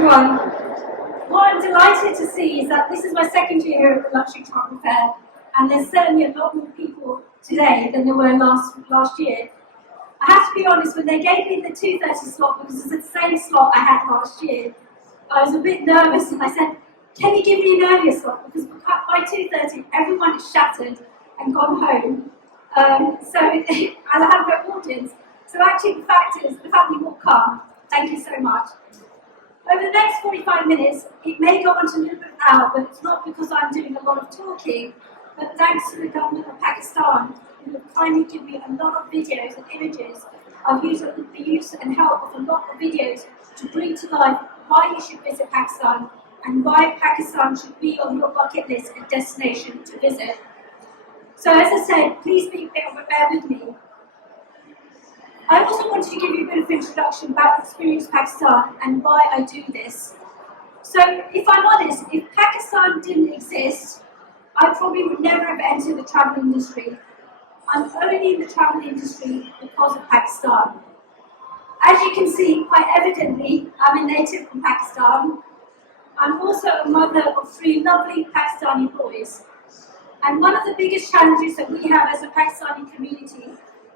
everyone. What I'm delighted to see is that this is my second year at the Luxury Travel Fair, and there's certainly a lot more people today than there were last year. I have to be honest, when they gave me the 2:30 slot, because it's the same slot I had last year, I was a bit nervous and I said, can you give me an earlier slot? Because by 2:30 everyone is shattered and gone home. So I'll have no audience. So actually the fact that you will come, thank you so much. Over the next 45 minutes, it may go on to a little bit of an hour, but it's not because I'm doing a lot of talking, but thanks to the government of Pakistan, who have kindly given me a lot of videos and images. I've used the use and help of a lot of videos to bring to life why you should visit Pakistan and why Pakistan should be on your bucket list and destination to visit. So as I said, please bear with me. I also wanted to give you a bit of introduction about Xperience Pakistan and why I do this. So if I'm honest, if Pakistan didn't exist, I probably would never have entered the travel industry. I'm only in the travel industry because of Pakistan. As you can see, quite evidently, I'm a native from Pakistan. I'm also a mother of 3 lovely Pakistani boys. And one of the biggest challenges that we have as a Pakistani community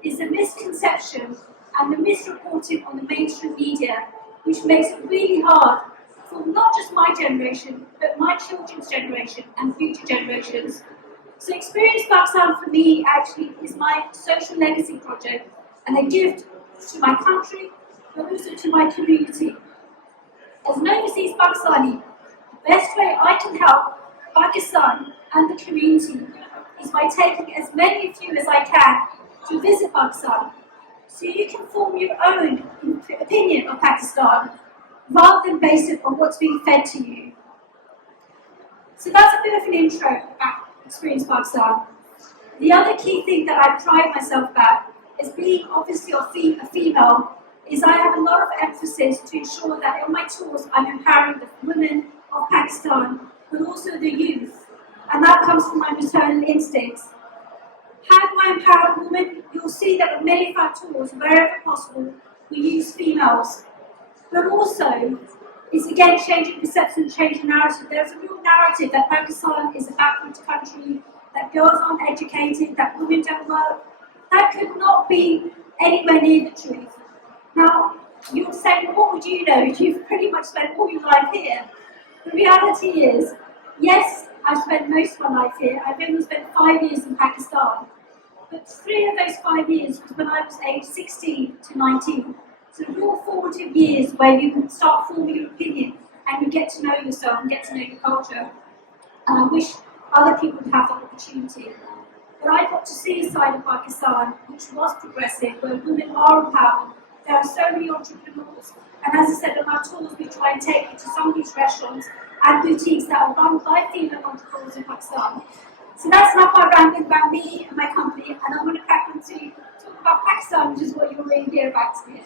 is the misconception and the misreporting on the mainstream media, which makes it really hard for not just my generation, but my children's generation and future generations. So Xperience Pakistan for me actually is my social legacy project and a gift to my country, but also to my community. As an overseas Pakistani, the best way I can help Pakistan and the community is by taking as many of you as I can to visit Pakistan, so you can form your own opinion of Pakistan rather than base it on what's being fed to you. So that's a bit of an intro about Xperience Pakistan. The other key thing that I pride myself at is being obviously a female, is I have a lot of emphasis to ensure that on my tours I'm empowering the women of Pakistan, but also the youth, and that comes from my maternal instincts. How do I empower women? You'll see that on many of our tours, wherever possible, we use females. But also, it's again changing perception, changing narrative. There's a real narrative that Pakistan is a backward country, that girls aren't educated, that women don't work. That could not be anywhere near the truth. Now, you're saying, what would you know? You've pretty much spent all your life here. The reality is, yes, I've spent most of my life here. I've only spent 5 years in Pakistan. But 3 of those 5 years was when I was aged 16 to 19. So real formative years where you can start forming your opinion and you get to know yourself and get to know your culture. And I wish other people would have that opportunity. But I got to see a side of Pakistan which was progressive, where women are empowered. There are so many entrepreneurs. And as I said, on our tours we try and take you to some of these restaurants and boutiques that are run by female entrepreneurs in Pakistan. So that's enough my rambling about me and my company, and I'm going to crack on to talk about Pakistan, which is what you're really here about today.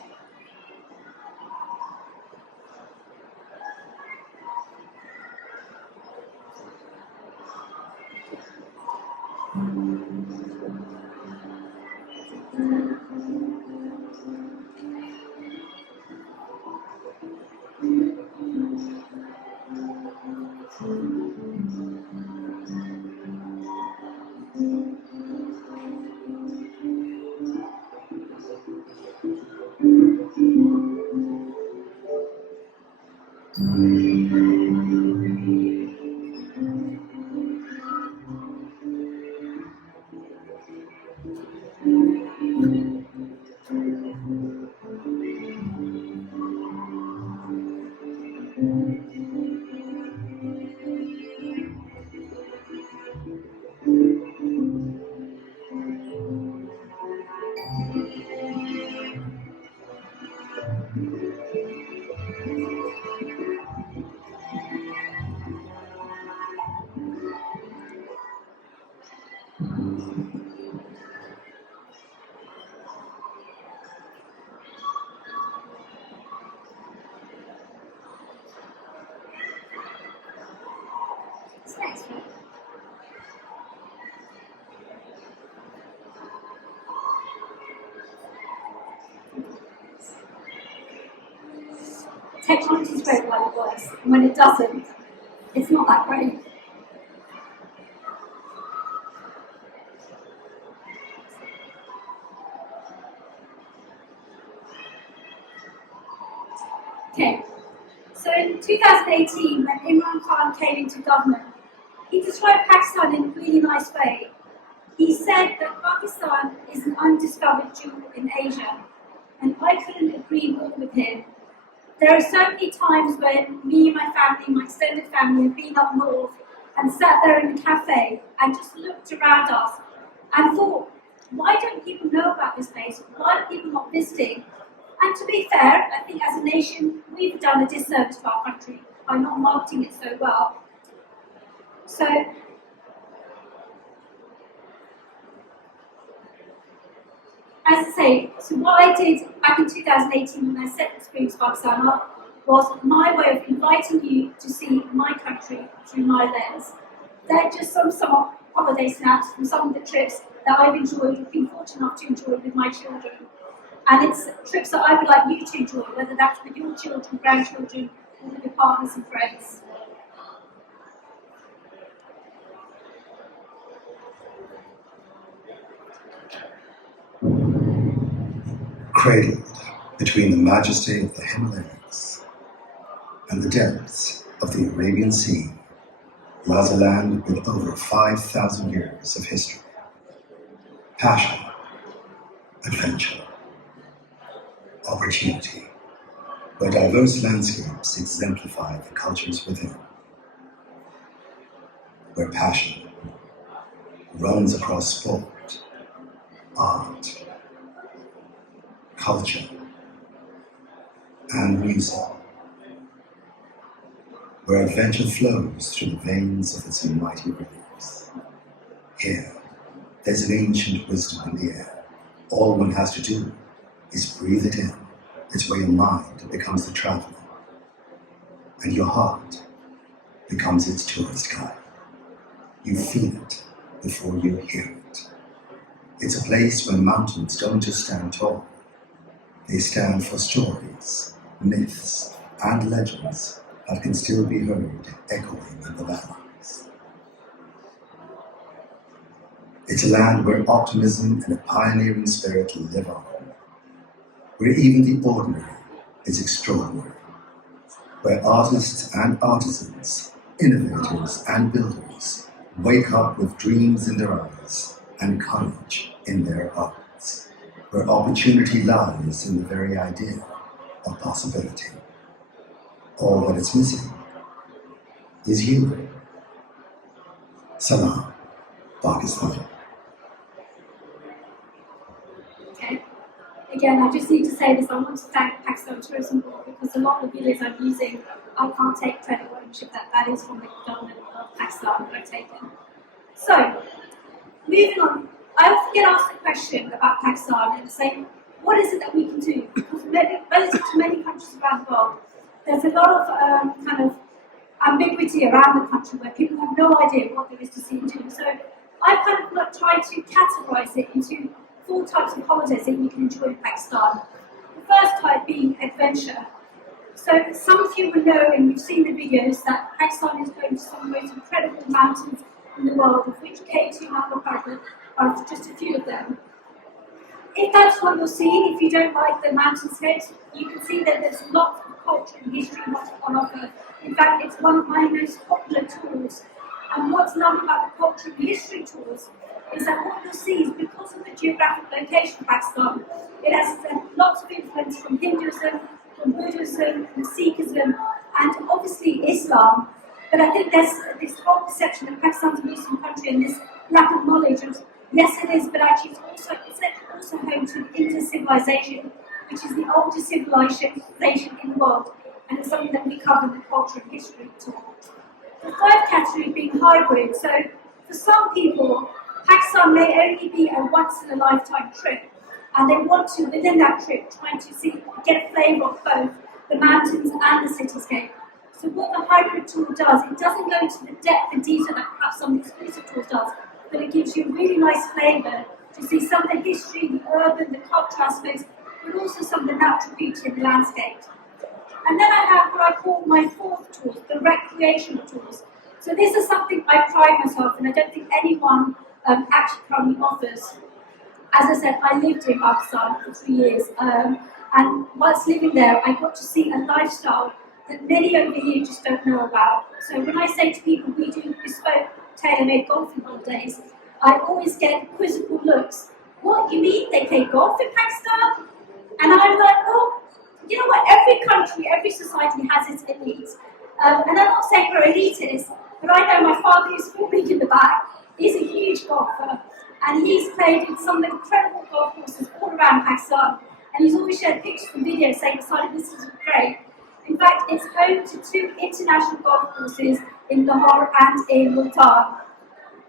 technology's great while it works, and when it doesn't, it's not that great. Okay, so in 2018, when Imran Khan came into government, he described Pakistan in a really nice way. He said that Pakistan is an undiscovered jewel in Asia, and I couldn't agree more with him. There are so many times when me and my family, my extended family, have been up north and sat there in a cafe and just looked around us and thought, why don't people know about this place? Why are people not visiting? And to be fair, I think as a nation, we've done a disservice to our country by not marketing it so well. So, as I say, so what I did back in 2018 when I set Xperience Pakistan up was my way of inviting you to see my country through my lens. They're just some holiday snaps from some of the trips that I've enjoyed, been fortunate enough to enjoy with my children. And it's trips that I would like you to enjoy, whether that's with your children, grandchildren, or with your partners and friends. Cradled between the majesty of the Himalayas and the depths of the Arabian Sea lies a land with over 5,000 years of history, passion, adventure, opportunity, where diverse landscapes exemplify the cultures within, where passion runs across sport, art, culture, and music, where adventure flows through the veins of its mighty rivers. Here, there's an ancient wisdom in the air. All one has to do is breathe it in. It's where your mind becomes the traveler, and your heart becomes its tourist guide. You feel it before you hear it. It's a place where mountains don't just stand tall. They stand for stories, myths, and legends that can still be heard echoing in the valleys. It's a land where optimism and a pioneering spirit live on, where even the ordinary is extraordinary, where artists and artisans, innovators and builders wake up with dreams in their eyes and courage in their hearts, where opportunity lies in the very idea of possibility. All that is missing is you. Salam, Pakistan. Okay. Again, I just need to say this. I want to thank Pakistan Tourism Board because a lot of the videos I'm using, I can't take credit or ownership that is from the government of Pakistan that I've taken. So, moving on. I often get asked a question about Pakistan and say, what is it that we can do? Because relative to many countries around the world, there's a lot of kind of ambiguity around the country where people have no idea what there is to see and do. So I've kind of tried to categorize it into 4 types of holidays that you can enjoy in Pakistan. The first type being adventure. So some of you will know, and you've seen the videos, that Pakistan is going to some of the most incredible mountains in the world, of which K2 and Alpha are just a few of them. If that's what you're seeing, if you don't like the mountainscapes, you can see that there's lots of culture and history on offer. In fact, it's one of my most popular tours. And what's lovely about the culture and history tours is that what you'll see is because of the geographic location of Pakistan, it has lots of influence from Hinduism, from Buddhism, from Sikhism, and obviously Islam. But I think there's this whole perception that Pakistan's a Muslim country and this lack of knowledge of, yes it is, but actually it's also home to the Indus civilization, which is the oldest civilization in the world, and it's something that we cover in the culture and history tour. The third category being hybrid. So for some people, Pakistan may only be a once-in-a-lifetime trip, and they want to, within that trip, trying to get a flavour of both the mountains and the cityscape. So what the hybrid tour does, it doesn't go into the depth and detail that perhaps some of the exclusive tours does, but it gives you a really nice flavour to see some of the history, the urban, the cultural aspects, but also some of the natural beauty of the landscape. And then I have what I call my fourth tour, the recreational tours. So this is something I pride myself in. I don't think anyone actually currently offers. As I said, I lived in Pakistan for 3 years, and whilst living there, I got to see a lifestyle that many over here just don't know about. So when I say to people we do bespoke, tailor-made golfing holidays, I always get quizzical looks. What, you mean they play golf in Pakistan? And I'm like, well, you know what, every country, every society has its elites. And I'm not saying we're elitist, but I know my father, who's filming in the back, is a huge golfer. And he's played in some incredible golf courses all around Pakistan. And he's always shared pictures and videos saying, "Sorry, this is great." In fact, it's home to 2 international golf courses in Lahore and in Multan.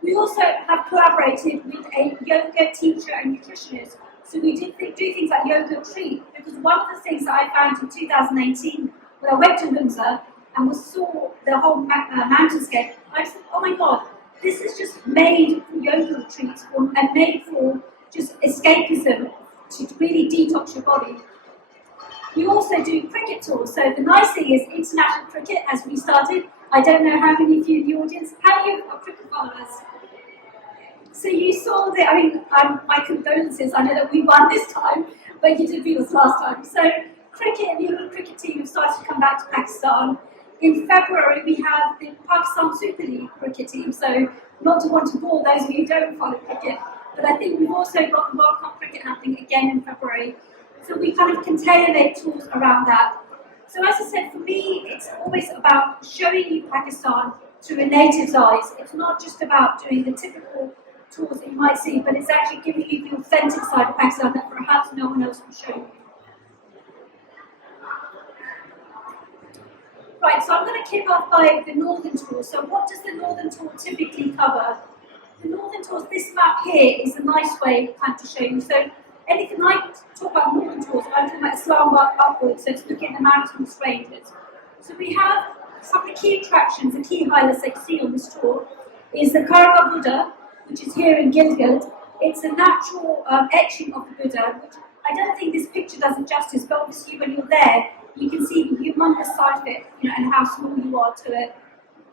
We also have collaborated with a yoga teacher and nutritionist. So we do things like yoga treat, because one of the things that I found in 2018 when I went to Hunza and saw the whole mountainscape, I said, oh my God, this is just made for yoga retreats and made for just escapism to really detox your body. We also do cricket tours. So the nice thing is international cricket as we started. I don't know how many of you in the audience, how many are cricket followers? So you saw that, I mean, my condolences, I know that we won this time, but you did beat us last time. So cricket and the England cricket team have started to come back to Pakistan. In February, we have the Pakistan Super League cricket team. So not to want to bore those of you who don't follow cricket, but I think we've also got the World Cup cricket happening again in February. So we kind of can tailor-make tours around that. So as I said, for me, it's always about showing you Pakistan through a native's eyes. It's not just about doing the typical tours that you might see, but it's actually giving you the authentic side of Pakistan that perhaps no one else will show you. Right, so I'm going to kick off by the Northern Tour. So what does the Northern Tour typically cover? The Northern Tours, this map here is a nice way kind of to show you. So anything I talk about Northern Tours, I'm talking about Islamabad upwards, so it's looking at the mountains ranges. So we have some of the key attractions, the key highlights that you see on this tour is the Karga Buddha, which is here in Gilgit. It's a natural etching of the Buddha, which I don't think this picture does it justice, but obviously when you're there, you can see the humongous side of it, and how small you are to it.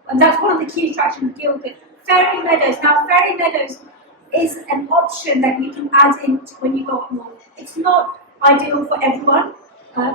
And that's one of the key attractions of Gilgit. Fairy Meadows. Now, Fairy Meadows is an option that you can add in when you go up north. It's not ideal for everyone,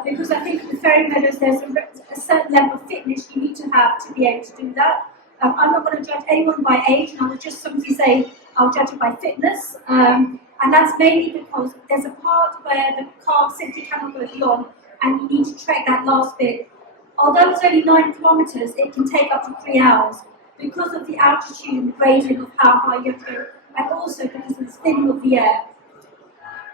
because I think with Fairy Meadows there's a certain level of fitness you need to have to be able to do that. I'm not going to judge anyone by age, and I will just simply say I'll judge it by fitness. And that's mainly because there's a part where the car simply cannot go beyond, and you need to trek that last bit. Although it's only 9 kilometres, it can take up to 3 hours because of the altitude and gradient of how high you go, and also because of the thinning of the air.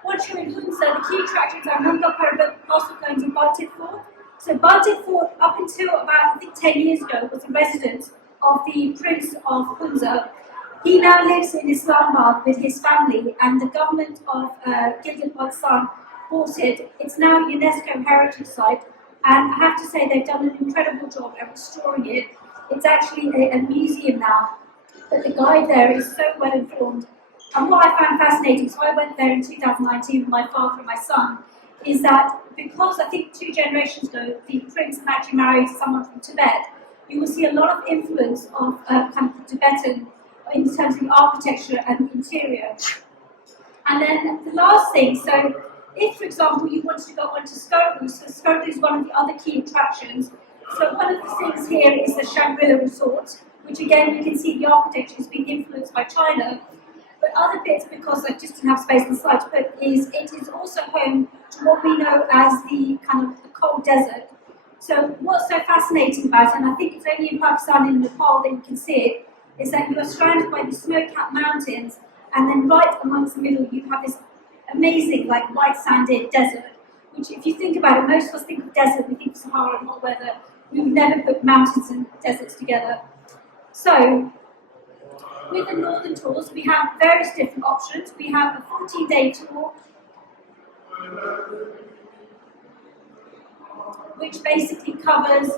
Once you're in Hunza, the key attractions are Nanga Parbat, also going to Baltic Fort. So Baltic Fort, up until about, I think, 10 years ago, was a residence of the Prince of Hunza. He now lives in Islamabad with his family, and the government of Gilgit-Baltistan bought it. It's now a UNESCO heritage site, and I have to say they've done an incredible job at restoring it. It's actually a museum now, but the guide there is so well informed. And what I found fascinating, so I went there in 2019 with my father and my son, is that because I think 2 generations ago the prince actually married someone from Tibet, you will see a lot of influence of kind of Tibetan in terms of the architecture and the interior. And then the last thing, so if, for example, you wanted to go onto Skoru, so Skoru is one of the other key attractions. So one of the things here is the Shangri-La Resort, which again you can see the architecture has been influenced by China. But other bits, because I just didn't have space on the slide to put, it is also home to what we know as the kind of the cold desert. So what's so fascinating about it, and I think it's only in Pakistan and in Nepal that you can see it, is that you are surrounded by the snow-capped mountains, and then right amongst the middle you have this amazing, like, white sanded desert, which if you think about it, most of us think of desert, we think of Sahara and hot weather. We've never put mountains and deserts together. So, with the Northern Tours, we have various different options. We have a 14-day tour, which basically covers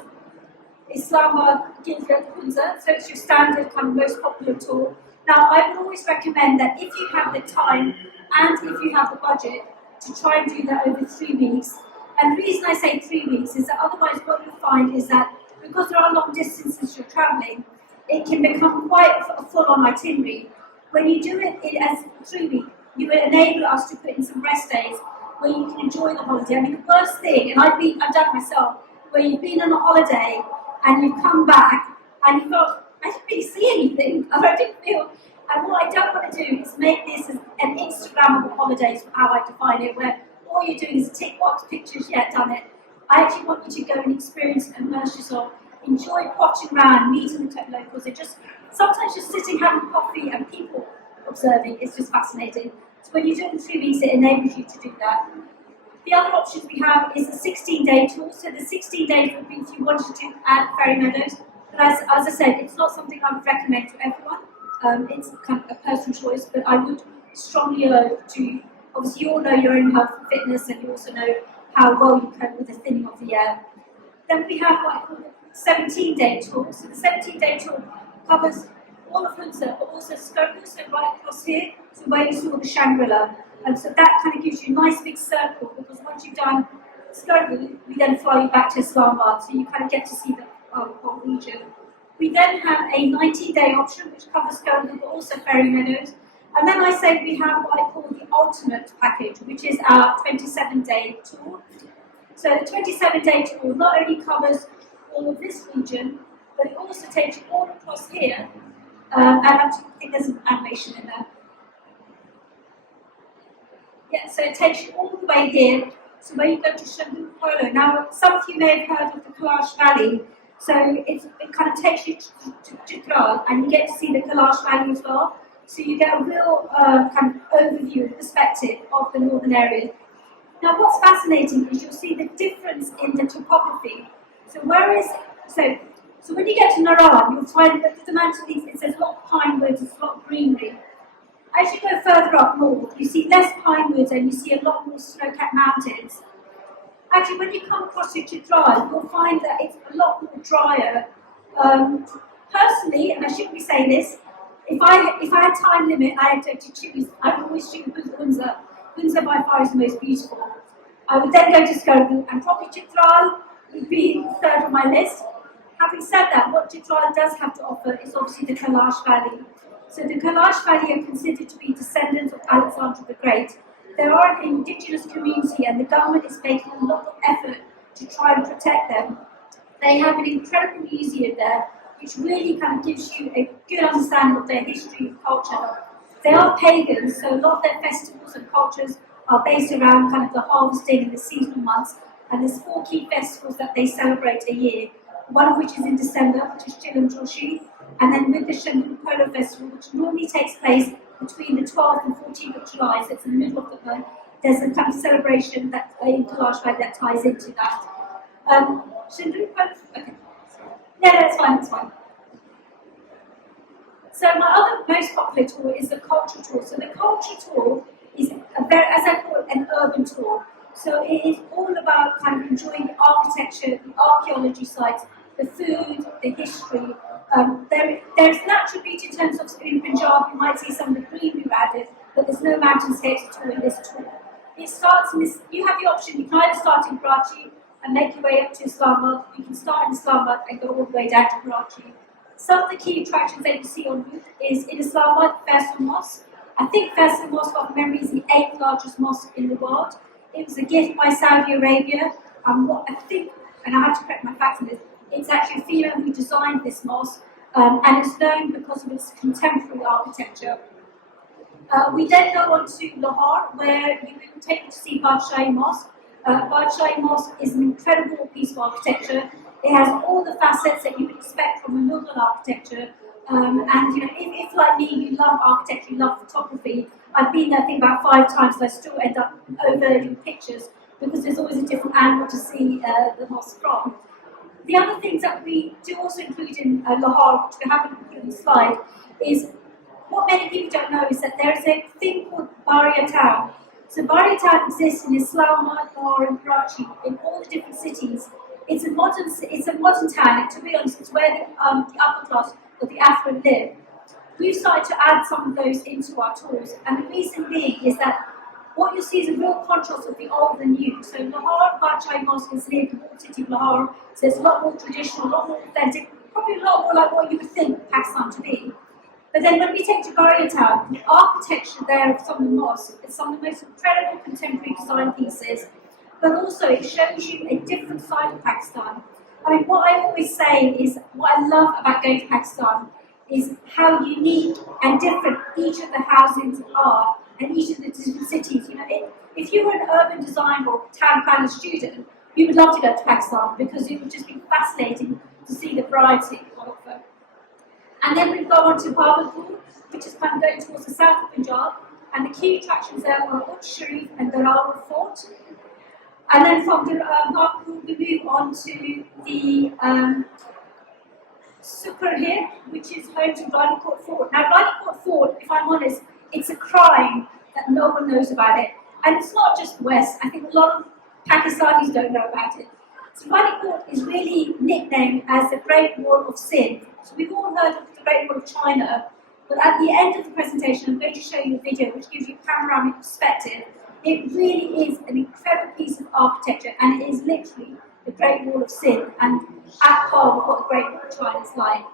Islamabad, Gilgit, Hunza, so it's your standard kind of most popular tour. Now, I would always recommend that if you have the time and if you have the budget, to try and do that over 3 weeks. And the reason I say 3 weeks is that otherwise what you find is that because there are long distances you're travelling, it can become quite a full-on itinerary. When you do it as 3 weeks, you will enable us to put in some rest days where you can enjoy the holiday. I mean, the worst thing, and I've done it myself, where you've been on a holiday and you've come back and you thought, I didn't really see anything. I didn't feel. And what I don't want to do is make this an Instagrammable holiday, is how I define it, where all you're doing is tick box pictures, yeah, done it. I actually want you to go and experience and immerse yourself, enjoy potting around, meeting the locals. It just sometimes just sitting having coffee and people observing is just fascinating. So when you do it in 3 weeks, it enables you to do that. The other options we have is a 16-day tour. So the 16 days would be if you wanted to add Ferry Meadows. But as I said, it's not something I would recommend to everyone. It's kind of a personal choice, but I would strongly urge to, obviously you all know your own health and fitness, and you also know how well you cope with the thinning of the air. Then we have what I call the 17-day tour. So the 17-day tour covers all of Windsor, but also Scarborough, so right across here, so where you saw the Shangri-La. And so that kind of gives you a nice big circle, because once you've done Scarborough, we then fly you back to Islamabad, so you kind of get to see the whole region. We then have a 90-day option, which covers Scarborough, but also Ferry Meadows. And then I say we have what I call the ultimate package, which is our 27-day tour. So the 27-day tour not only covers all of this region, but it also takes you all across here. And I think there's an animation in there. Yeah, so it takes you all the way here. So where you go to Shandong Polo. Now, some of you may have heard of the Kailash Valley. So it kind of takes you to Chitral, and you get to see the Kailash Valley as well. So you get a real kind of overview and perspective of the northern area. Now, what's fascinating is you'll see the difference in the topography. So so when you get to Naran, you'll find that the mountains, there's a lot of pine woods, there's a lot of greenery. As you go further up north, you see less pine woods and you see a lot more snow-capped mountains. Actually, when you come across to Chitral, you'll find that it's a lot more drier. Personally, and I shouldn't be saying this, if I had time limit, I had to choose, I would always choose Windsor. Windsor by far is the most beautiful. I would then go to Scarborough, and probably Chitral would be third on my list. Having said that, what Chitral does have to offer is obviously the Kailash Valley. So the Kailash Valley are considered to be descendants of Alexander the Great. There are an indigenous community, and the government is making a lot of effort to try and protect them. They have an incredible museum there, which really kind of gives you a good understanding of their history and culture. They are pagans, so a lot of their festivals and cultures are based around kind of the harvesting and the seasonal months. And there's 4 key festivals that they celebrate a year, one of which is in December, which is Chilam Joshi, and then with the Shandong Polo Festival, which normally takes place between the 12th and 14th of July, so it's in the middle of the month. There's a kind of celebration that in Kailash Valley that ties into that. Shandong Polo, okay. No, that's fine. So my other most popular tour is the culture tour. So the culture tour is as I call it, an urban tour. So it is all about kind of enjoying the architecture, the archaeology sites, the food, the history. There's natural beauty in terms of in Punjab, you might see some of the greenery added, but there's no mountainscapes at all in this tour. It starts in this, you have the option, you can either start in Karachi and make your way up to Islamabad, you can start in Islamabad and go all the way down to Karachi. Some of the key attractions that you see on route is in Islamabad, Faisal Mosque. I think Faisal Mosque, of memory, is the 8th largest mosque in the world. It was a gift by Saudi Arabia, and what I think, and I have to correct my facts on this, it's actually a female who designed this mosque, and it's known because of its contemporary architecture. We then go on to Lahore, where you will take to see Badshahi Mosque. Badshahi Mosque is an incredible piece of architecture. It has all the facets that you would expect from a Mughal architecture. And you know, if like me, you love architecture, you love photography, I've been there I think about 5 times, and I still end up overloading pictures because there's always a different angle to see the mosque from. The other things that we do also include in Lahore, which we haven't put on the slide, is what many people don't know is that there is a thing called Baria Town. So Baria Town exists in Islamabad, Lahore, and Karachi, in all the different cities. It's a modern town, and to be honest, it's where the upper class or the affluent live. We've started to add some of those into our tours, and the reason being is that what you see is a real contrast of the old and new. So Lahore, Badshai Mosque is near the walled city of Lahore, so it's a lot more traditional, a lot more authentic, probably a lot more like what you would think Pakistan to be. But then when we take Jagaria Town, the architecture there of some of the mosques is some of the most incredible contemporary design pieces, but also it shows you a different side of Pakistan. I mean, what I always say is, what I love about going to Pakistan is how unique and different each of the housings are, and each of the different cities. You know, if you were an urban design or town planner student, you would love to go to Pakistan because it would just be fascinating to see the variety of them. And then we go on to Bahawalpur, which is kind of going towards the south of Punjab, and the key attractions there are Utt Sharif and Darawar Fort. And then from Bahawalpur we move on to the Sukkur here, which is home to Rani Court Fort. Now, Rani Court Fort, if I'm honest, it's a crime that no one knows about it. And it's not just West, I think a lot of Pakistanis don't know about it. So Rani Court is really nicknamed as the Great Wall of Sin. So we've all heard of the Great Wall of China, but at the end of the presentation, I'm going to show you a video which gives you a panoramic perspective. It really is an incredible piece of architecture, and it is literally the Great Wall of Sin, and at par with what the Great Wall of China is like.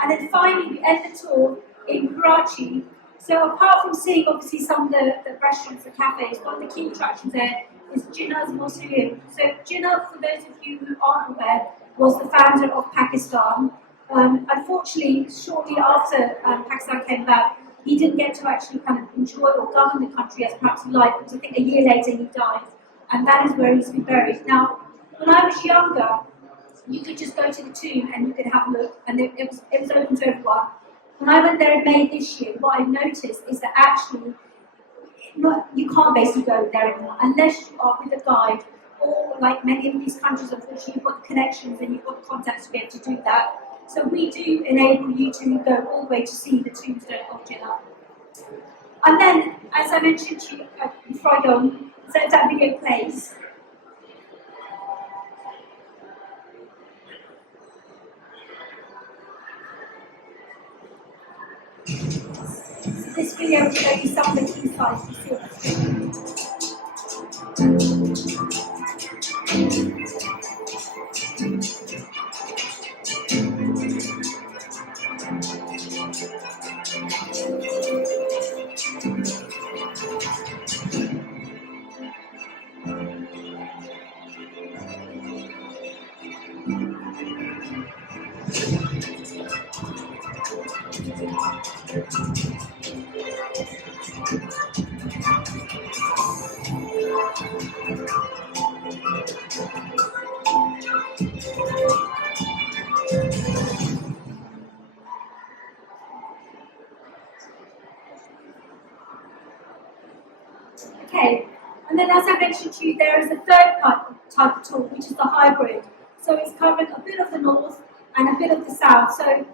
And then finally, we end the tour in Karachi. So apart from seeing obviously some of the restaurants, the cafes, one of the key attractions there is Jinnah's Mausoleum. So Jinnah, for those of you who aren't aware, was the founder of Pakistan. Unfortunately, shortly after Pakistan came about, he didn't get to actually kind of enjoy or govern the country as perhaps he liked, because I think a year later he died, and that is where he's been buried. Now, when I was younger, you could just go to the tomb and you could have a look, and it was open to everyone. When I went there in May this year, what I noticed is that actually you can't basically go there anymore unless you are with a guide, or like many of these countries, unfortunately, you've got the connections and you've got the contacts to be able to do that. So we do enable you to go all the way to see the tombstone of Jinnah. And then, as I mentioned to you before I go on, so if that video plays. This video will show you some of the key sites you see. Okay, and then as I mentioned to you, there is a third type of tour, which is the hybrid. So it's covering a bit of the north and a bit of the south. So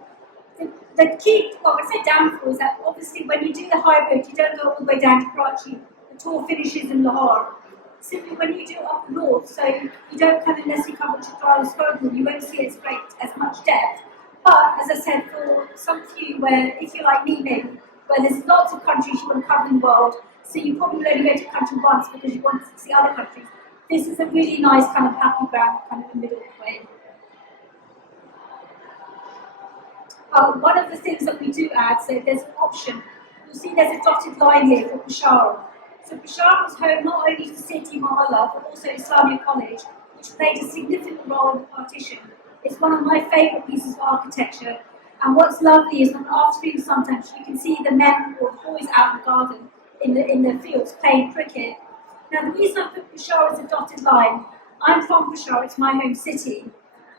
the key, well, I say downfall is that obviously when you do the hybrid, you don't go all the way down to Karachi. The tour finishes in Lahore. Simply when you do up north, so you don't kind of necessarily cover Chitral and Scotland, you won't see as much depth. But as I said, for some few where, if you're like me maybe, where there's lots of countries you want to cover in the world, so you probably only go to a country once because you want to see other countries. This is a really nice kind of happy ground, kind of the middle of the way. One of the things that we do add, so there's an option. You'll see there's a dotted line here for Peshawar. So Peshawar was home not only to City Mohalla, but also Islamia College, which played a significant role in the partition. It's one of my favourite pieces of architecture. And what's lovely is on afternoon sometimes you can see the men or the boys out in the garden, in the fields, playing cricket. Now the reason I put Peshawar as a dotted line, I'm from Peshawar, it's my home city,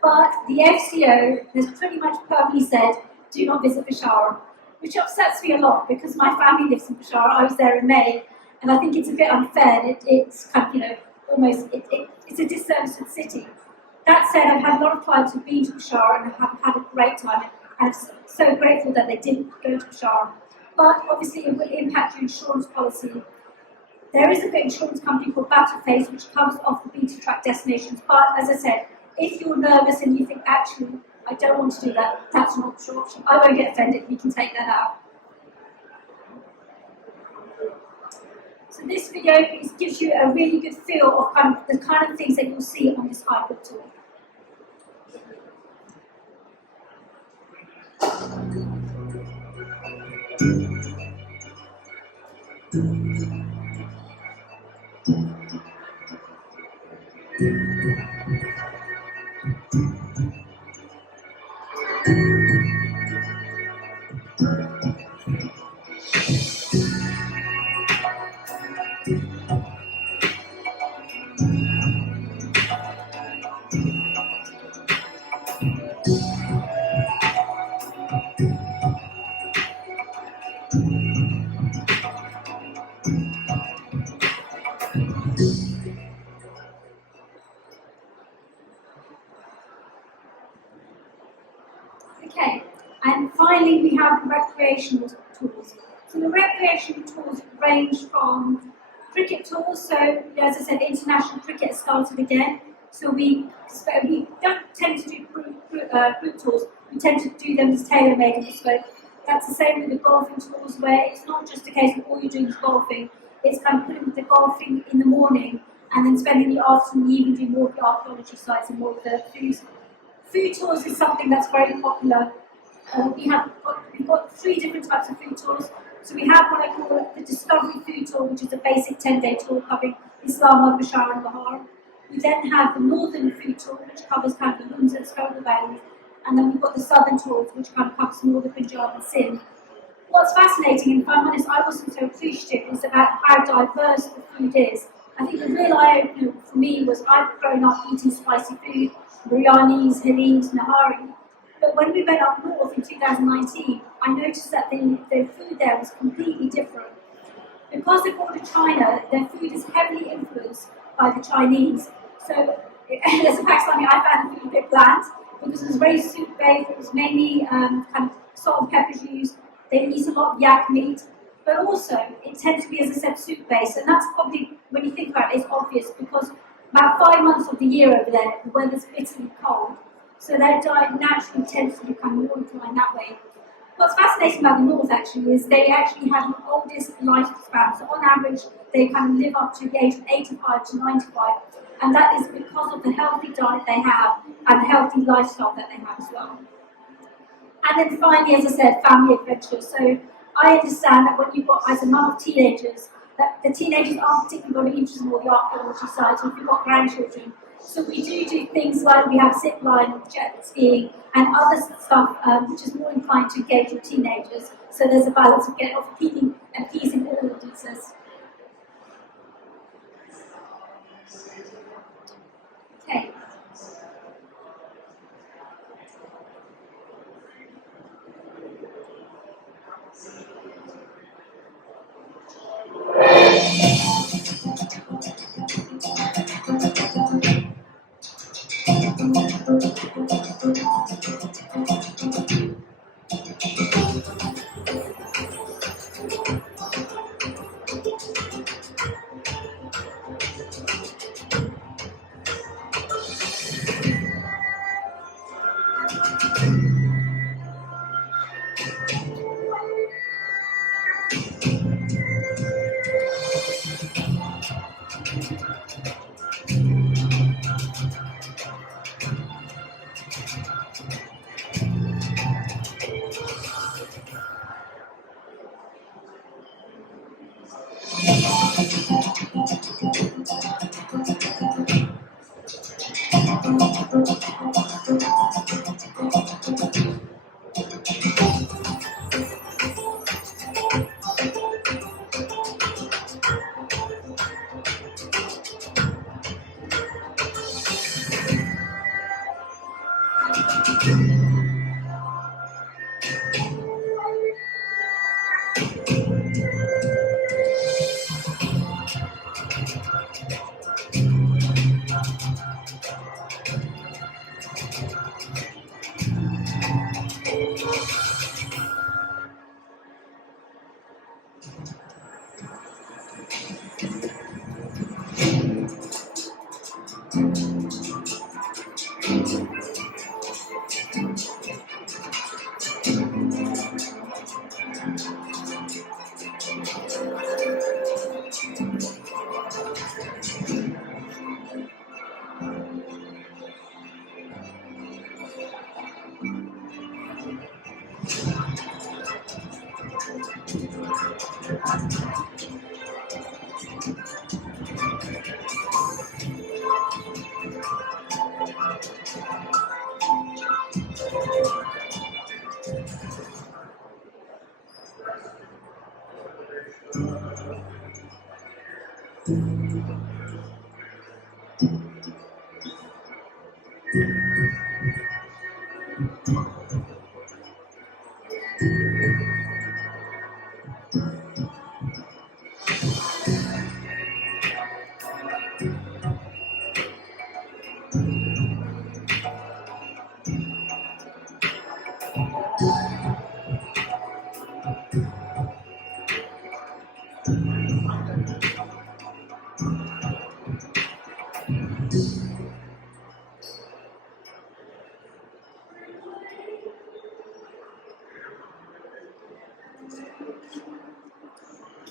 but the FCO has pretty much permanently said, do not visit Peshawar, which upsets me a lot because my family lives in Peshawar. I was there in May, and I think it's a bit unfair. It's kind of, almost, it's a disservice to the city. That said, I've had a lot of clients who've been to Peshawar and have had a great time, and I'm so grateful that they didn't go to Peshawar. But obviously it will impact your insurance policy. There is a good insurance company called Battleface which covers off the beta track destinations, but as I said, if you're nervous and you think, actually, I don't want to do that, that's an option. I won't get offended, you can take that out. So So this video gives you a really good feel of the kind of things that you'll see on this hybrid tour. Okay, and finally we have the recreational tours. So the recreational tours range from cricket tours, so as I said, international cricket has started again, so we don't tend to do group tours, we tend to do them as tailor-made and bespoke. That's the same with the golfing tours, where it's not just a case of all you're doing is golfing, it's kind of putting the golfing in the morning and then spending the afternoon, even doing more of the archaeology sites and more of the food. Food tours is something that's very popular. We've got 3 different types of food tours. So we have what I call the Discovery Food Tour, which is a basic 10-day tour covering Islamabad, Bashar and Bahar. We then have the Northern Food Tour, which covers kind of the Hunza and Skoda valleys. And then we've got the Southern Tours, which kind of covers more of the Punjab and Sindh. What's fascinating, and if I'm honest, I wasn't so appreciative, is about how diverse the food is. I think the real eye-opener for me was I've grown up eating spicy food, biryanis, halims, nahari. But when we went up north in 2019, I noticed that the food there was completely different. Because they border China, their food is heavily influenced by the Chinese. So, as a Pakistani, I found the food a bit bland because it was very soup-based. It was mainly kind of salt and peppers used. They eat a lot of yak meat, but also it tends to be, as I said, soup-based. And that's probably, when you think about it, it's obvious because about 5 months of the year over there, the weather's bitterly cold. So their diet naturally tends to become more inclined that way. What's fascinating about the North actually is they actually have the oldest lifespan. So on average, they kind of live up to the age of 85 to 95. And that is because of the healthy diet they have and the healthy lifestyle that they have as well. And then finally, as I said, family adventure. So I understand that when you've got, as a mum of teenagers, that the teenagers aren't particularly very interested in all the archaeology sites, or if you've got grandchildren. So we do things like we have zip line, jet skiing, and other stuff which is more inclined to engage with teenagers. So there's a balance of appealing and appeasing all audiences. Okay.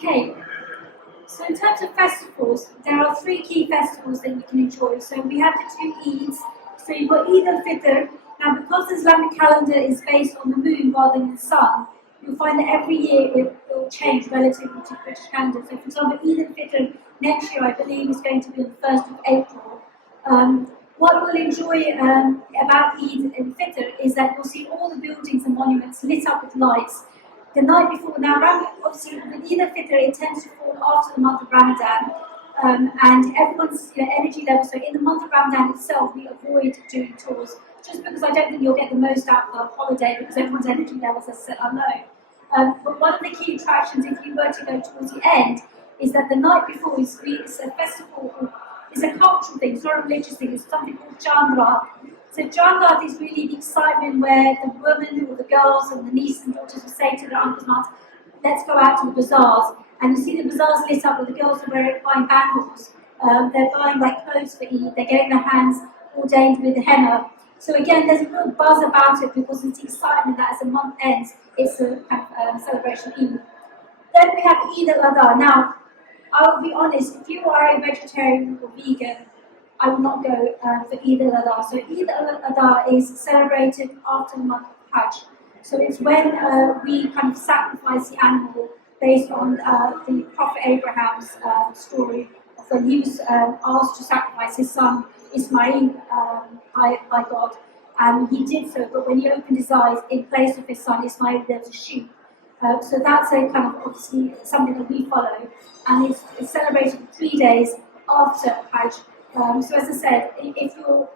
Okay, so in terms of festivals, there are three key festivals that you can enjoy. So we have the two Eids. So you've got Eid al-Fitr. Now, because the Islamic calendar is based on the moon rather than the sun, you'll find that every year it will change relatively to British calendar. So, for example, Eid al-Fitr next year, I believe, is going to be on the 1st of April. What we'll enjoy about Eid al-Fitr is that you'll see all the buildings and monuments lit up with lights. The night before, now obviously with Eid al-Fitr it tends to fall after the month of Ramadan, and everyone's energy level. So in the month of Ramadan itself, we avoid doing tours, just because I don't think you'll get the most out of the holiday because everyone's energy levels are low. But one of the key attractions, if you were to go towards the end, is that the night before is a festival. It's a cultural thing, it's not a religious thing. It's something called Chandra. So Chandra is really the excitement where the women or the girls and the nieces and daughters will say to their uncles and aunts, let's go out to the bazaars. And you see the bazaars lit up where the girls are buying bangles. They're buying like clothes for Eid. They're getting their hands ordained with henna. So again, there's a real buzz about it because it's the excitement that as the month ends, it's a kind of celebration of Eid. Then we have Eid al-Adha. Now, I will be honest, if you are a vegetarian or vegan, I will not go for Eid al-Adha. So Eid al-Adha is celebrated after the month of Hajj. So it's when we kind of sacrifice the animal based on the Prophet Abraham's story of when he was asked to sacrifice his son Ismail by God. And he did so, but when he opened his eyes, in place of his son Ismail, there was a sheep. So that's a kind of obviously something that we follow, and it's celebrated 3 days after Hajj. So as I said, if you're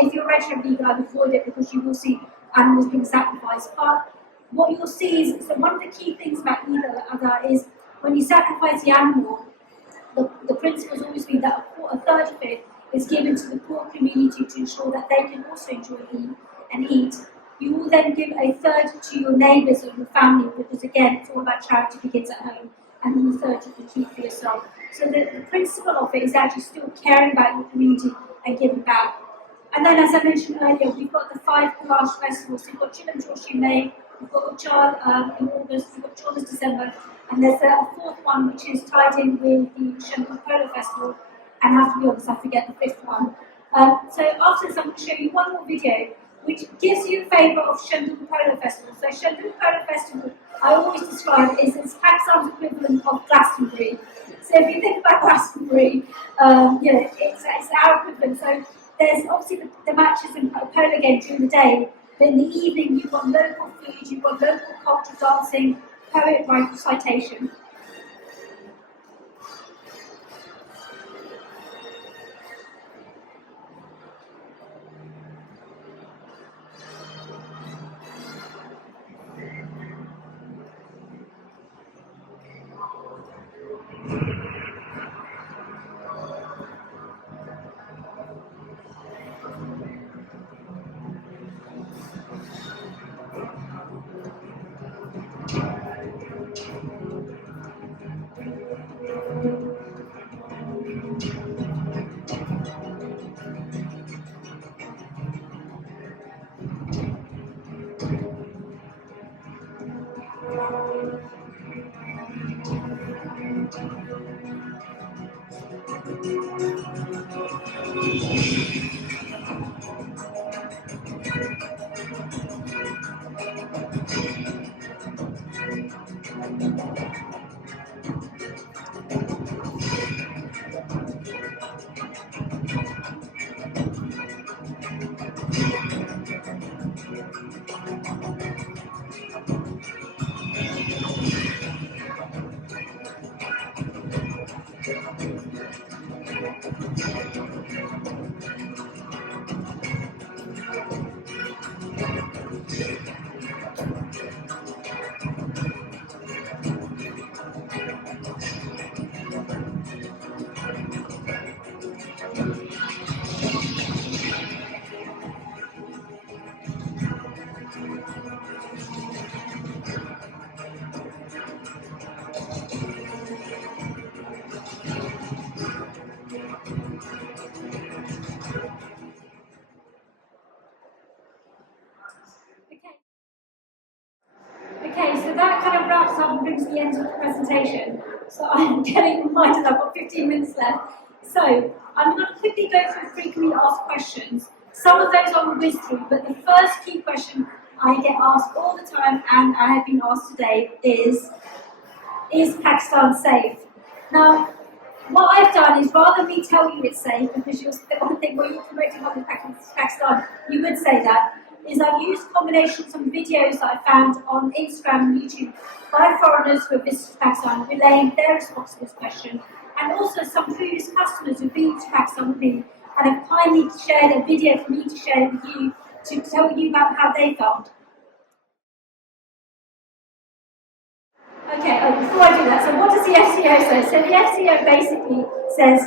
vegetarian vegan, I would avoid it because you will see animals being sacrificed. But what you'll see is, so one of the key things about Eid al-Adha is when you sacrifice the animal, the principle has always been that a third of it is given to the poor community to ensure that they can also enjoy Eid and eat. You will then give a third to your neighbours or your family because again, it's all about charity begins at home, and then the third you can keep for yourself. So the principle of it is actually still caring about your community and giving back. And then, as I mentioned earlier, we've got the 5 Kalash festivals. So we've got Chilam Joshi in May, we've got Uchal in August, we've got Cholas December, and there's a fourth one which is tied in with the Shanghai Polo Festival. And I have to be honest, I forget the fifth one. So after this, I'm going to show you one more video which gives you a flavour of Shanghai Polo Festival. So Shanghai Polo Festival, I always describe is it's Pakistan's equivalent of Glastonbury. So if you think about Glastonbury, it's our equivalent. So there's obviously the matches and polo game during the day, but in the evening you've got local food, you've got local culture, dancing, poet recitation. brings the end of the presentation. So I'm getting reminded I've got 15 minutes left. So I'm going to quickly go through frequently asked questions. Some of those I will whiz through, but the first key question I get asked all the time, and I have been asked today, is Pakistan safe? Now, what I've done is, rather than me tell you it's safe, because you'll think, well, you're promoting London Pakistan, you would say that, is I've used combinations of videos that I found on Instagram and YouTube by foreigners who have visited Pakistan, relaying their response to this question, and also some previous customers who've been to Pakistan with me and have kindly shared a video for me to share with you to tell you about how they felt. Okay, before I do that, so what does the FCO say? So the FCO basically says,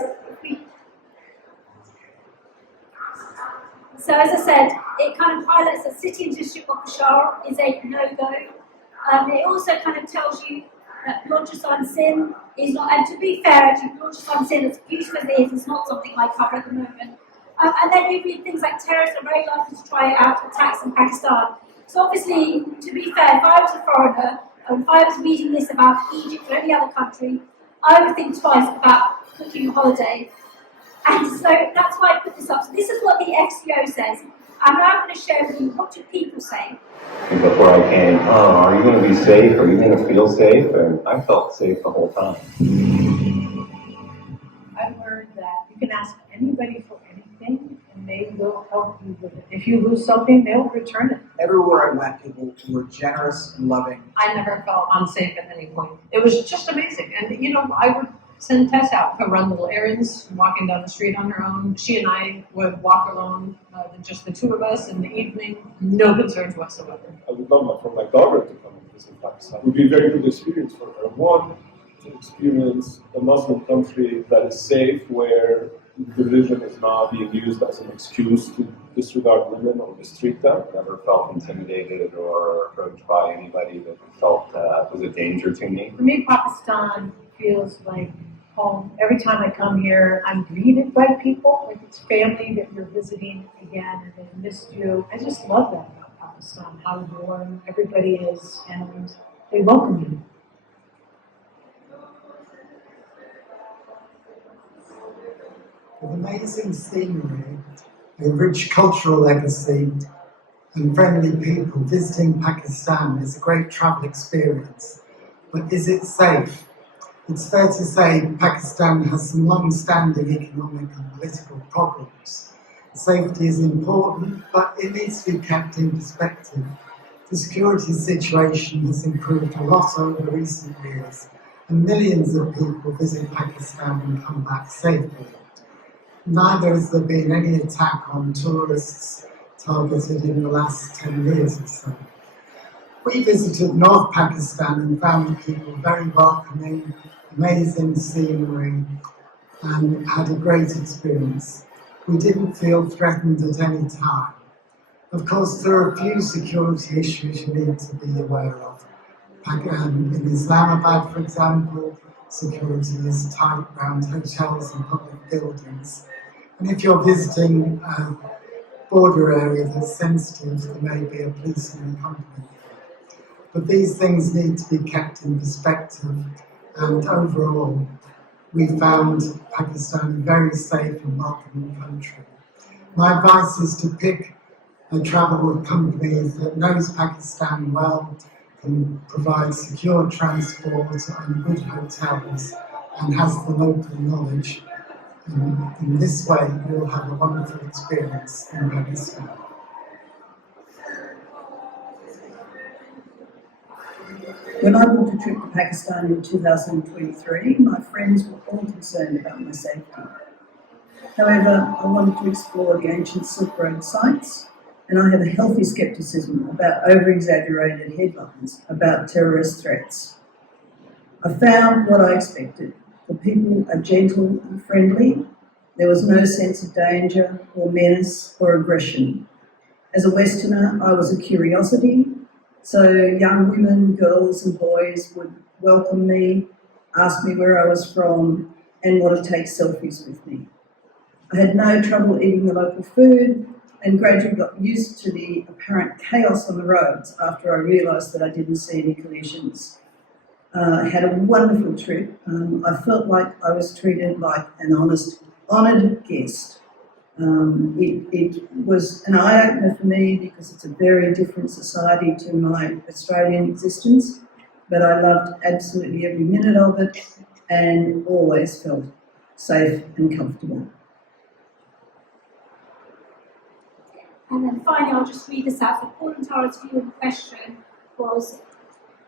so as I said, it kind of highlights that city and district of Bashar is a no-go. It also kind of tells you that Balochistan Sin is not, and to be fair, actually, Balochistan Sin, as beautiful as it is not something I cover at the moment. And then you read things like terrorists are very likely to try out attacks in Pakistan. So obviously, to be fair, if I was a foreigner, if I was reading this about Egypt or any other country, I would think twice about booking a holiday. And so that's why I put this up. So this is what the FCO says. I'm now going to share with you what do people say. Before I came, are you going to be safe? Are you going to feel safe? And I felt safe the whole time. I learned that you can ask anybody for anything and they will help you with it. If you lose something, they'll return it. Everywhere I went, people were generous and loving. I never felt unsafe at any point. It was just amazing. And, you know, I would send Tess out to run little errands, walking down the street on her own. She and I would walk alone, just the two of us in the evening, no concerns whatsoever. I would love for my daughter to come and visit Pakistan. It would be a very good experience for her. One, to experience a Muslim country that is safe, where religion is not being used as an excuse to disregard women or mistreat them. Never felt intimidated or approached by anybody that felt was a danger to me. For me, Pakistan feels like home. Every time I come here, I'm greeted by people, like it's family that you're visiting again and they missed you. I just love that about Pakistan, how warm everybody is and they welcome you. With amazing scenery, a rich cultural legacy, and friendly people, visiting Pakistan is a great travel experience. But is it safe? It's fair to say Pakistan has some long-standing economic and political problems. Safety is important, but it needs to be kept in perspective. The security situation has improved a lot over recent years, and millions of people visit Pakistan and come back safely. Neither has there been any attack on tourists targeted in the last 10 years or so. We visited North Pakistan and found the people very welcoming, amazing scenery, and had a great experience. We didn't feel threatened at any time. Of course, there are a few security issues you need to be aware of. In Islamabad, for example, security is tight around hotels and public buildings. And if you're visiting a border area that's sensitive, there may be a policeman accompanying you. But these things need to be kept in perspective, and overall, we found Pakistan a very safe and welcoming country. My advice is to pick a travel company that knows Pakistan well, can provide secure transport and good hotels, and has the local knowledge. In this way, you'll have a wonderful experience in Pakistan. When I booked a trip to Pakistan in 2023, my friends were all concerned about my safety. However, I wanted to explore the ancient Silk Road sites, and I have a healthy scepticism about over-exaggerated headlines about terrorist threats. I found what I expected. The people are gentle and friendly. There was no sense of danger or menace or aggression. As a Westerner, I was a curiosity, so young women, girls and boys would welcome me, ask me where I was from, and want to take selfies with me. I had no trouble eating the local food and gradually got used to the apparent chaos on the roads after I realised that I didn't see any collisions. Had a wonderful trip. I felt like I was treated like an honoured guest. It was an eye-opener for me because it's a very different society to my Australian existence, but I loved absolutely every minute of it and always felt safe and comfortable. And then finally, I'll just read this out. So Paul and Tara's view of the question was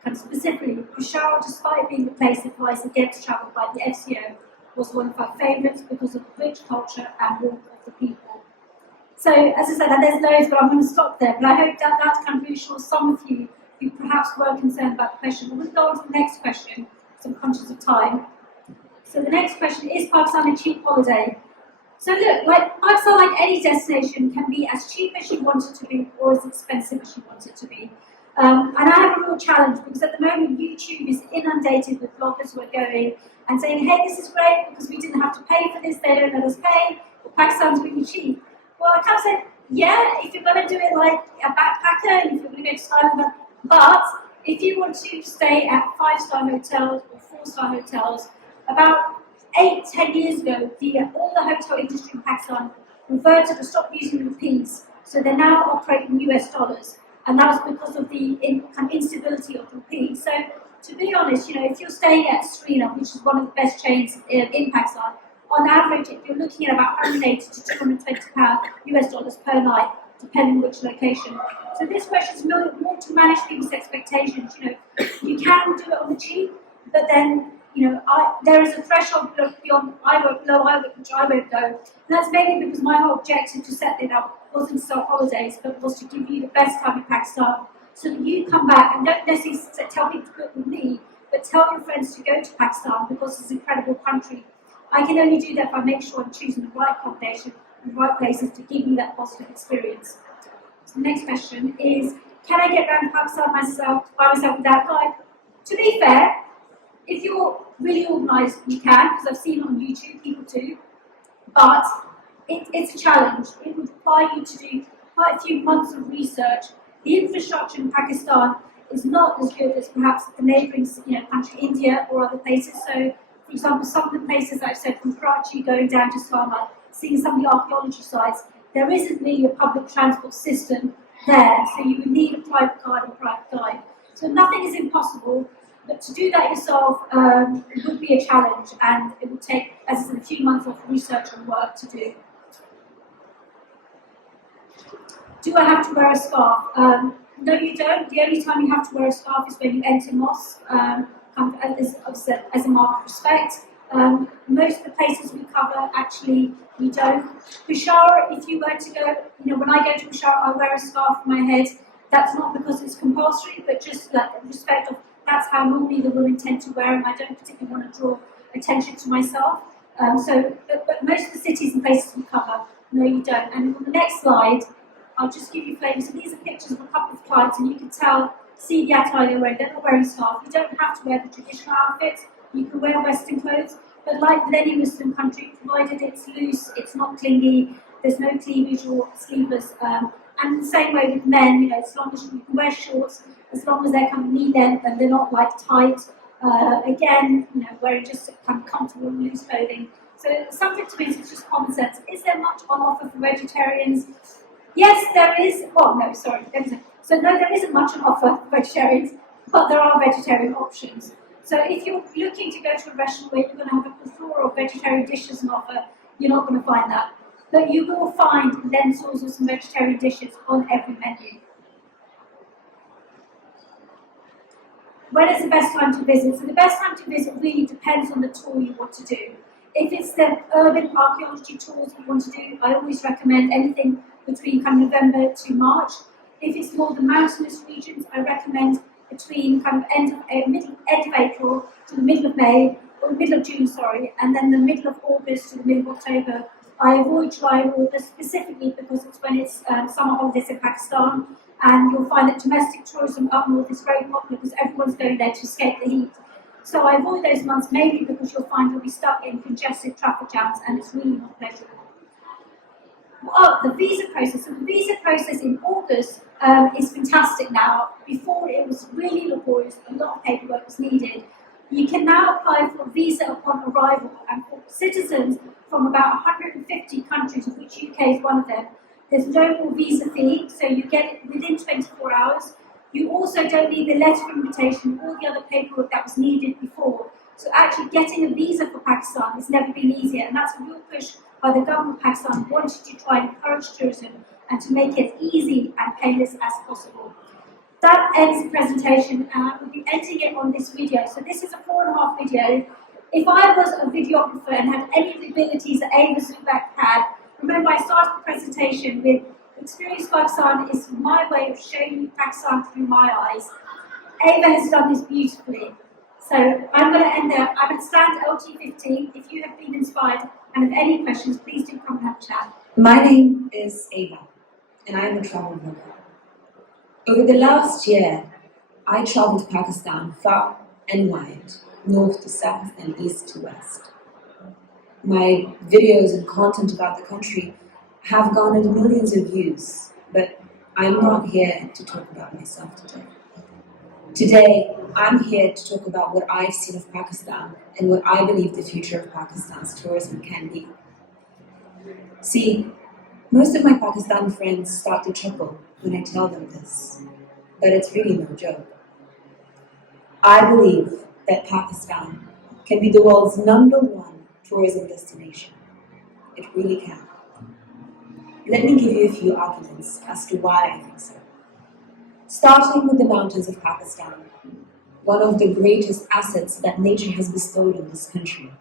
kind of specifically, Peshawar, despite being a place advised against travel by the FCO, was one of our favourites because of the rich culture and warmth of the people. So, as I said, and there's loads, but I'm going to stop there. But I hope that that kind of reassures some of you who perhaps were concerned about the question. We're going to go on to the next question, so I'm conscious of time. So the next question, is Pakistan a cheap holiday? So look, like Pakistan, like any destination, can be as cheap as you want it to be or as expensive as you want it to be. And I have a real challenge because at the moment YouTube is inundated with bloggers who are going and saying, hey, this is great because we didn't have to pay for this, they don't let us pay, but Pakistan's really cheap. Well, I kind of said, yeah, if you're going to do it like a backpacker and if you're going to go to Thailand, but if you want to stay at 5-star hotels or 4-star hotels, about 8-10 years ago, all the hotel industry in Pakistan reverted to stop using rupees, so they're now operating US dollars. And that was because of the instability of the rupee. So, to be honest, you know, if you're staying at Serena, which is one of the best chains in Pakistan, on average, if you're looking at about 180 to 220 US dollars per night, depending on which location. So this question is more to manage people's expectations. You know, you can do it on the cheap, but then, you know, there is a threshold beyond below I won't, which I won't go. And that's mainly because my whole objective to set it up wasn't to sell holidays, but was to give you the best time in Pakistan, so that you come back and don't necessarily tell people to book with me, but tell your friends to go to Pakistan because it's an incredible country. I can only do that if I make sure I'm choosing the right accommodation and the right places to give you that positive experience. So the next question is, can I get around Pakistan by myself without a guide? To be fair, if you're really organised, you can, because I've seen it on YouTube, people do, but it's a challenge. It would require you to do quite a few months of research. The infrastructure in Pakistan is not as good as perhaps the neighbouring country, India, or other places. So, for example, some of the places I've said, from Karachi going down to Islamabad, seeing some of the archaeology sites, there isn't really a public transport system there, so you would need a private car and a private guide. So nothing is impossible, but to do that yourself would be a challenge, and it would take, as I said, a few months of research and work to do. Do I have to wear a scarf? No, you don't. The only time you have to wear a scarf is when you enter mosque, as a mark of respect. Most of the places we cover, actually, we don't. Peshawar, if you were to go, when I go to Peshawar, I wear a scarf on my head. That's not because it's compulsory, but just like respect of, that's how normally the women tend to wear them. I don't particularly want to draw attention to myself. But most of the cities and places we cover, no, you don't. And on the next slide, I'll just give you flavours. So these are pictures of a couple of clients, and you can see the attire they're wearing. They're not wearing scarf. You don't have to wear the traditional outfit. You can wear Western clothes. But like with any Muslim country, provided it's loose, it's not clingy, there's no cleavage or sleeveless. And the same way with men, as long as you can wear shorts, as long as they're kind of knee length and they're not like tight. Again, wearing just kind of comfortable, loose clothing. So something to me is just common sense. Is there much on offer for vegetarians? Yes, there is. Oh, no, sorry. So no, there isn't much on offer for vegetarians, but there are vegetarian options. So if you're looking to go to a restaurant where you're going to have a plethora of vegetarian dishes on offer, you're not going to find that. But you will find lentils or some vegetarian dishes on every menu. When is the best time to visit? So the best time to visit really depends on the tour you want to do. If it's the urban archaeology tours you want to do, I always recommend anything between kind of November to March. If it's more the mountainous regions, I recommend between kind of end of April to the middle of May, or the middle of June, sorry, and then the middle of August to the middle of October. I avoid July and August specifically because it's when it's summer holidays in Pakistan, and you'll find that domestic tourism up north is very popular because everyone's going there to escape the heat. So I avoid those months mainly because you'll find you'll be stuck in congested traffic jams, and it's really not pleasurable. Oh, the visa process. So the visa process in August is fantastic now. Before it was really laborious, a lot of paperwork was needed. You can now apply for a visa upon arrival, and for citizens from about 150 countries, of which UK is one of them, there's no more visa fee, so you get it within 24 hours. You also don't need the letter of invitation, all the other paperwork that was needed before. So actually getting a visa for Pakistan has never been easier, and that's a real push by the government of Pakistan, wanting to try and encourage tourism and to make it easy and painless as possible. That ends the presentation, and I will be editing it on this video. So this is a 4.5 video. If I was a videographer and had any of the abilities that Ava Zubak had, remember I started the presentation with Xperience Pakistan is my way of showing you Pakistan through my eyes. Ava has done this beautifully. So I'm going to end there. I'm going to stand LT15. If you have been inspired and have any questions, please do come and have a chat. My name is Ava, and I am a travel blogger. Over the last year, I traveled Pakistan far and wide, north to south and east to west. My videos and content about the country have garnered millions of views, but I'm not here to talk about myself today. Today, I'm here to talk about what I've seen of Pakistan and what I believe the future of Pakistan's tourism can be. See, most of my Pakistani friends start to chuckle when I tell them this, but it's really no joke. I believe that Pakistan can be the world's #1 tourism destination. It really can. Let me give you a few arguments as to why I think so. Starting with the mountains of Pakistan, one of the greatest assets that nature has bestowed on this country.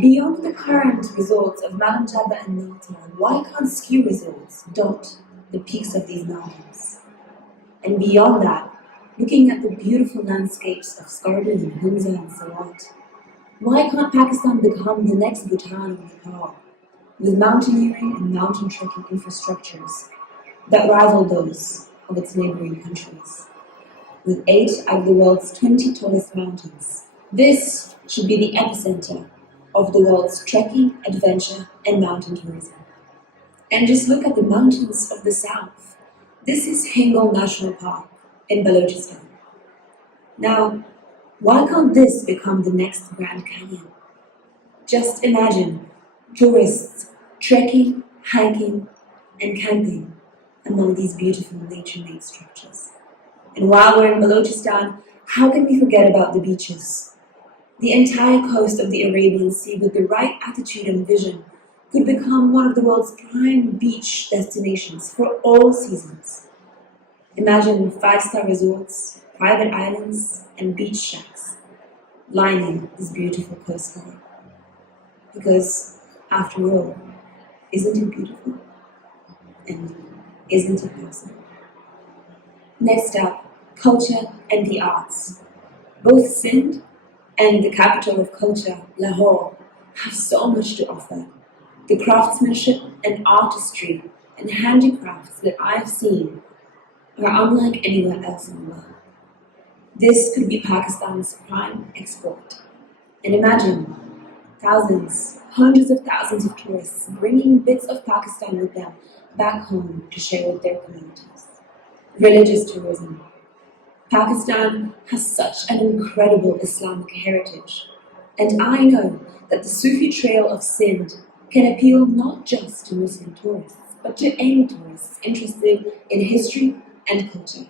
Beyond the current resorts of Mount Jabba and Niltan, why can't ski resorts dot the peaks of these mountains? And beyond that, looking at the beautiful landscapes of Skardu and Hunza and Sawat, why can't Pakistan become the next Bhutan or Nepal, with mountaineering and mountain trekking infrastructures that rival those of its neighboring countries? With 8 out of the world's 20 tallest mountains, this should be the epicenter of the world's trekking, adventure, and mountain tourism. And just look at the mountains of the south. This is Hengol National Park in Balochistan. Now, why can't this become the next Grand Canyon? Just imagine tourists trekking, hiking, and camping among these beautiful nature-made structures. And while we're in Balochistan, how can we forget about the beaches? The entire coast of the Arabian Sea, with the right attitude and vision, could become one of the world's prime beach destinations for all seasons. Imagine 5-star resorts, private islands, and beach shacks lining this beautiful coastline. Because, after all, isn't it beautiful? And isn't it possible? Next up, culture and the arts. Both Sindh and the capital of culture, Lahore, have so much to offer. The craftsmanship and artistry and handicrafts that I've seen are unlike anywhere else in the world. This could be Pakistan's prime export. And imagine thousands, hundreds of thousands of tourists bringing bits of Pakistan with them back home to share with their communities. Religious tourism. Pakistan has such an incredible Islamic heritage, and I know that the Sufi trail of Sindh can appeal not just to Muslim tourists, but to any tourists interested in history and culture.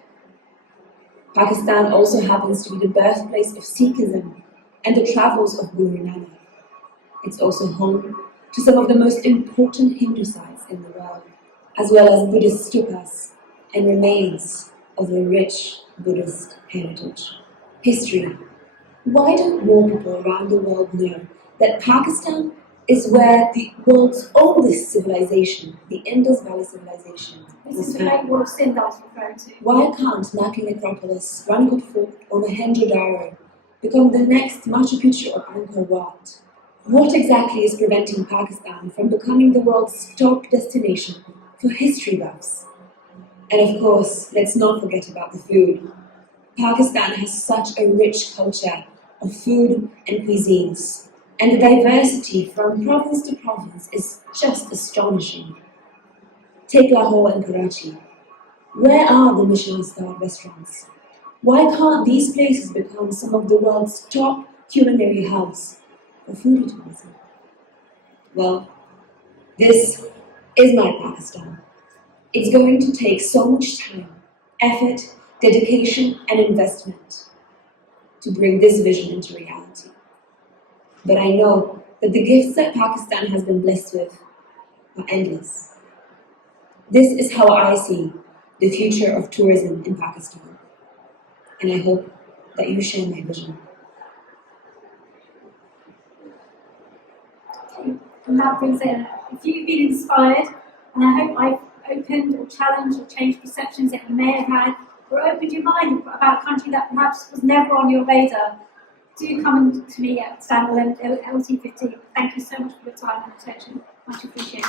Pakistan also happens to be the birthplace of Sikhism and the travels of Guru Nanak. It's also home to some of the most important Hindu sites in the world, as well as Buddhist stupas and remains of a rich Buddhist heritage. History. Why don't more people around the world know that Pakistan is where the world's oldest civilization, the Indus Valley Civilization, This is the Great War of Sindh I was referring to. Why can't Naki Necropolis, Rangoon Fort, or Mohenjo-Daro become the next Machu Picchu or Angkor Wat? What exactly is preventing Pakistan from becoming the world's top destination for history buffs? And of course, let's not forget about the food. Pakistan has such a rich culture of food and cuisines, and the diversity from province to province is just astonishing. Take Lahore and Karachi, Where are the Michelin-starred restaurants? Why can't these places become some of the world's top culinary hubs for foodie tourism? Well, this is my Pakistan. It's going to take so much time, effort, dedication, and investment to bring this vision into reality. But I know that the gifts that Pakistan has been blessed with are endless. This is how I see the future of tourism in Pakistan, and I hope that you share my vision. And that brings it in. If you've been inspired, and I hope I've opened or challenged or changed perceptions that you may have had, or opened your mind about a country that perhaps was never on your radar, do come to me at Stanley LT15. Thank you so much for your time and attention. Much appreciated.